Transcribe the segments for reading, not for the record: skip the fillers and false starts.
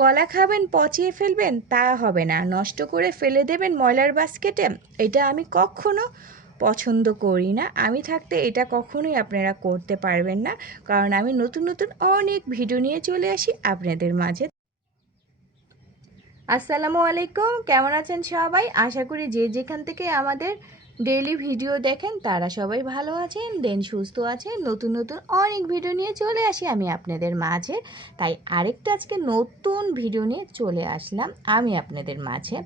কলা খাবেন পচিয়ে ফেলবেন তা হবে না, নষ্ট করে ফেলে দেবেন ময়লার বাস্কেটে, এটা আমি কখনো পছন্দ করি না। আমি থাকতে এটা কখনোই আপনারা করতে পারবেন না, কারণ আমি নতুন নতুন অনেক ভিডিও নিয়ে চলে আসি আপনাদের মাঝে। আসসালামু আলাইকুম, কেমন আছেন সবাই? আশা করি যে যেখান থেকে আমাদের ডেইলি ভিডিও দেখেন তারা সবাই ভালো আছেন, সুস্থ আছেন। নতুন নতুন অনেক ভিডিও নিয়ে চলে আসি আমি আপনাদের মাঝে, তাই আরেকটা আজকে নতুন ভিডিও নিয়ে চলে আসলাম আমি আপনাদের মাঝে।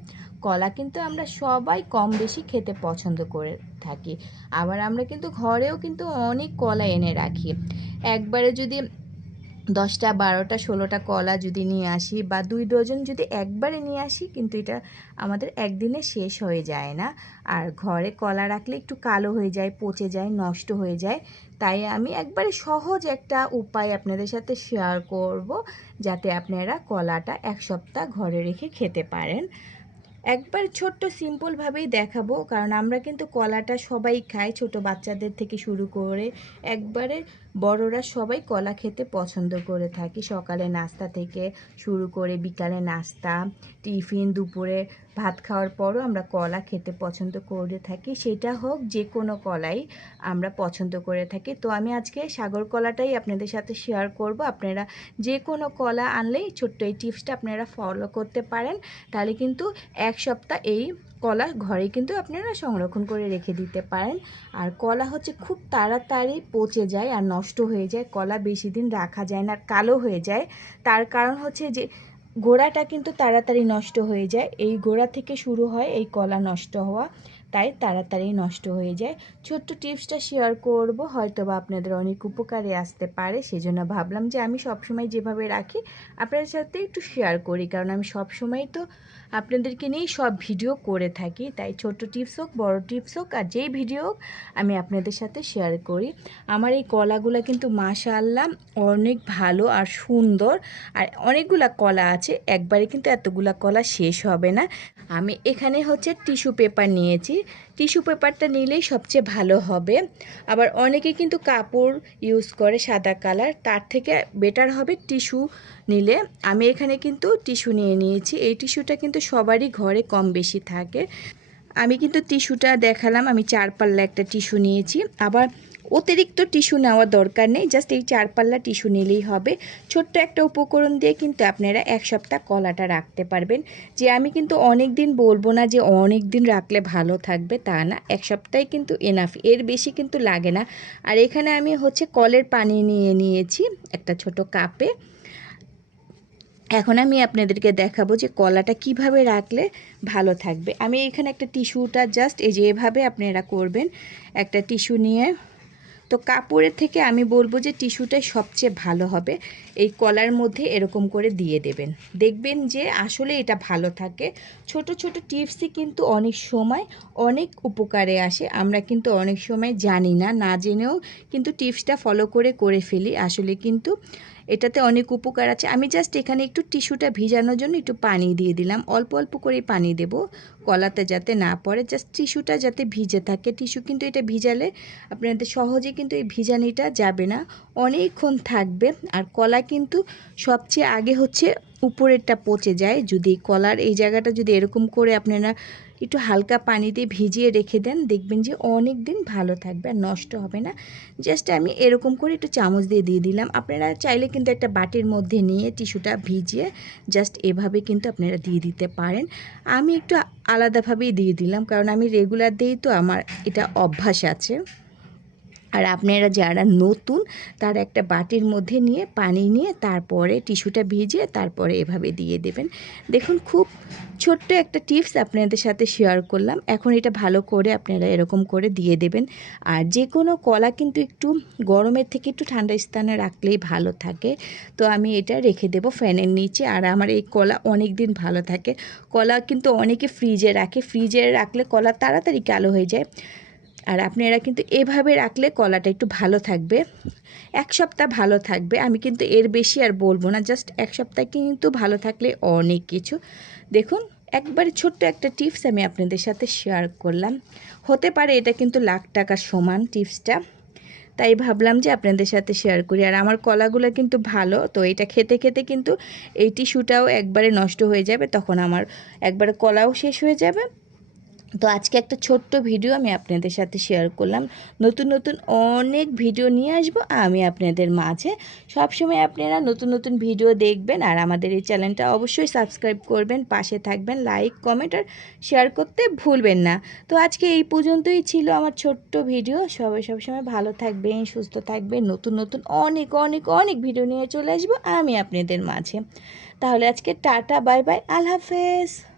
কলা কিন্তু আমরা সবাই কম বেশি খেতে পছন্দ করে থাকি, আবার আমরা কিন্তু ঘরেও কিন্তু অনেক কলা এনে রাখি। একবারে যদি 10টা 12টা 16টা কলা যদি নিয়ে আসি বা 2 ডজন যদি একবারে নিয়ে আসি, কিন্তু এটা আমাদের একদিনে শেষ হয়ে যায় না। আর ঘরে কলা রাখলে একটু কালো হয়ে যায়, পচে যায়, নষ্ট হয়ে যায়। তাই আমি একবারে সহজ একটা উপায় আপনাদের সাথে শেয়ার করব, যাতে আপনারা কলাটা 1 সপ্তাহ ঘরে রেখে খেতে পারেন। একবার ছোট্ট সিম্পলভাবেই দেখাবো, কারণ আমরা কিন্তু কলাটা সবাই খাই, ছোট বাচ্চাদের থেকে শুরু করে একবারে বড়রা সবাই কলা খেতে পছন্দ করে থাকি। সকালে নাস্তা থেকে শুরু করে বিকালে নাস্তা, টিফিন, দুপুরে ভাত খাওয়ার পরও আমরা কলা খেতে পছন্দ করে থাকি, সেটা হোক যে কোনো কলাই আমরা পছন্দ করে থাকি। তো আমি আজকে সাগর কলাটাই আপনাদের সাথে শেয়ার করব। আপনারা যে কোনো কলা আনলেই ছোট্ট এই টিপসটা আপনারা ফলো করতে পারেন, তাহলে কিন্তু 1 সপ্তাহ এই কলা ঘরে কিন্তু আপনারা সংরক্ষণ করে রেখে দিতে পারেন। আর কলা হচ্ছে খুব তাড়াতাড়ি পচে যায় আর নষ্ট হয়ে যায়, কলা বেশি দিন রাখা যায় না, আর কালো হয়ে যায়। তার কারণ হচ্ছে যে গোড়াটা কিন্তু তাড়াতাড়ি নষ্ট হয়ে যায়, এই গোড়া থেকে শুরু হয় এই কলা নষ্ট হওয়া, তাই তাড়াতাড়ি নষ্ট হয়ে যায়। ছোট্ট টিপসটা শেয়ার করব, হয়তো বা আপনাদের অনেক উপকারে আসতে পারে, সেজন্য ভাবলাম যে আমি সবসময় যেভাবে রাখি আপনাদের সাথে একটু শেয়ার করি, কারণ আমি সবসময় তো আপনাদেরকে নিয়েই সব ভিডিও করে থাকি। তাই ছোট্ট টিপস হোক, বড় টিপস হোক, আর যেই ভিডিও হোক আমি আপনাদের সাথে শেয়ার করি। আমার এই কলাগুলো কিন্তু মাশাআল্লাহ অনেক ভালো আর সুন্দর, আর অনেকগুলা কলা আছে, একবারে কিন্তু এতগুলা কলা শেষ হবে না। আমি এখানে হচ্ছে টিস্যু পেপার নিয়েছি, টিস্যু পেপারটা নিলেই সবচেয়ে ভালো হবে। আবার অনেকে কিন্তু কাপড় ইউজ করে সাদা কালার, তার থেকে বেটার হবে টিস্যু নিলে। আমি এখানে কিন্তু টিস্যু নিয়ে নিয়েছি, এই টিস্যুটা কিন্তু সবারই ঘরে কম বেশি থাকে। আমি কিন্তু টিস্যুটা দেখালাম, আমি 4 পাল্লা একটা টিস্যু নিয়েছি। আবার অতিরিক্ত টিস্যু নেওয়ার দরকার নেই, জাস্ট এই 4 পাল্লা টিস্যু নিলেই হবে। ছোট্ট একটা উপকরণ দিয়ে কিন্তু আপনারা 1 সপ্তাহ কলাটা রাখতে পারবেন। যে আমি কিন্তু অনেক দিন বলবো না যে অনেক দিন রাখলে ভালো থাকবে, তা না, 1 সপ্তাহে কিন্তু এনাফ, এর বেশি কিন্তু লাগে না। আর এখানে আমি হচ্ছে কলের পানি নিয়ে নিয়েছি একটা ছোট কাপে। এখন আমি আপনাদেরকে দেখাবো যে কলাটা কিভাবে রাখলে ভালো থাকবে। আমি এখানে একটা টিস্যুটা জাস্ট এই যে এভাবে আপনারা করবেন, একটা টিস্যু নিয়ে। তো কাপড়ের থেকে আমি বলবো যে টিস্যুটাই সবচেয়ে ভালো হবে। এই কলার মধ্যে এরকম করে দিয়ে দেবেন, দেখবেন যে আসলে এটা ভালো থাকে। ছোট ছোট টিপসই কিন্তু অনেক সময় অনেক উপকারে আসে, আমরা কিন্তু অনেক সময় জানি না, না জেনেও কিন্তু টিপসটা ফলো করে ফেলি। আসলে কিন্তু এটাতে অনেক উপকার আছে। আমি জাস্ট এখানে একটু টিস্যুটা ভিজানোর জন্য একটু পানি দিয়ে দিলাম, অল্প অল্প করে পানি দেব, কলাতে যাতে না পড়ে, জাস্ট টিস্যুটা যাতে ভিজে থাকে। টিস্যু কিন্তু এটা ভিজালে আপনাদের সহজে কিন্তু এই ভিজানিটা যাবে না, অনেকক্ষণ থাকবে। আর কলা কিন্তু সবচেয়ে আগে হচ্ছে উপরেরটা পচে যায়। যদি কলার এই জায়গাটা যদি এরকম করে আপনারা একটু হালকা পানি দিয়ে ভিজিয়ে রেখে দেন, দেখবেন যে অনেক দিন ভালো থাকবে আর নষ্ট হবে না। জাস্ট আমি এরকম করে একটু চামচ দিয়ে দিলাম। আপনারা চাইলে কিন্তু একটা বাটির মধ্যে নিয়ে টিস্যুটা ভিজিয়ে জাস্ট এভাবে কিন্তু আপনারা দিয়ে দিতে পারেন। আমি একটু আলাদাভাবেই দিয়ে দিলাম, কারণ আমি রেগুলার দিই, তো আমার এটা অভ্যাস আছে। আর আপনারা যারা নতুন তারা একটা বাটির মধ্যে নিয়ে পানি নিয়ে তারপরে টিস্যুটা ভিজিয়ে তারপরে এভাবে দিয়ে দেবেন। দেখুন, খুব ছোট্ট একটা টিপস আপনাদের সাথে শেয়ার করলাম। এখন এটা ভালো করে আপনারা এরকম করে দিয়ে দেবেন। আর যে কোনো কলা কিন্তু একটু গরমের থেকে একটু ঠান্ডা স্থানে রাখলেই ভালো থাকে। তো আমি এটা রেখে দেব ফ্যানের নিচে। আর আমার এই কলা অনেক দিন ভালো থাকে। কলা কিন্তু অনেকে ফ্রিজে রাখে, ফ্রিজে রাখলে কলা তাড়াতাড়ি কালো হয়ে যায়। আর আপনারা কিন্তু এভাবে রাখলে কলাটা একটু ভালো থাকবে, 1 সপ্তাহ ভালো থাকবে। আমি কিন্তু এর বেশি আর বলবো না, জাস্ট 1 সপ্তাহ কিন্তু ভালো থাকলে অনেক কিছু। দেখুন, একবারে ছোট্ট একটা টিপস আমি আপনাদের সাথে শেয়ার করলাম, হতে পারে এটা কিন্তু লাখ টাকার সমান টিপসটা। তাই ভাবলাম যে আপনাদের সাথে শেয়ার করি। আর আমার কলাগুলো কিন্তু ভালো, তো এটা খেতে খেতে কিন্তু এই টিস্যুটাও একবারে নষ্ট হয়ে যাবে, তখন আমার একবারে কলাও শেষ হয়ে যাবে। তো আজকে একটা ছোট্ট ভিডিও আমি আপনাদের সাথে শেয়ার করলাম। নতুন নতুন অনেক ভিডিও নিয়ে আসবো আমি আপনাদের মাঝে। সবসময় আপনারা নতুন নতুন ভিডিও দেখবেন, আর আমাদের এই চ্যানেলটা অবশ্যই সাবস্ক্রাইব করবেন, পাশে থাকবেন, লাইক কমেন্ট আর শেয়ার করতে ভুলবেন না। তো আজকে এই পর্যন্তই ছিল আমার ছোট্ট ভিডিও। সবাই সবসময় ভালো থাকবেন, সুস্থ থাকবেন। নতুন নতুন অনেক অনেক অনেক ভিডিও নিয়ে চলে আসবো আমি আপনাদের মাঝে। তাহলে আজকে টাটা, বাই বাই, আল্লাহ হাফেজ।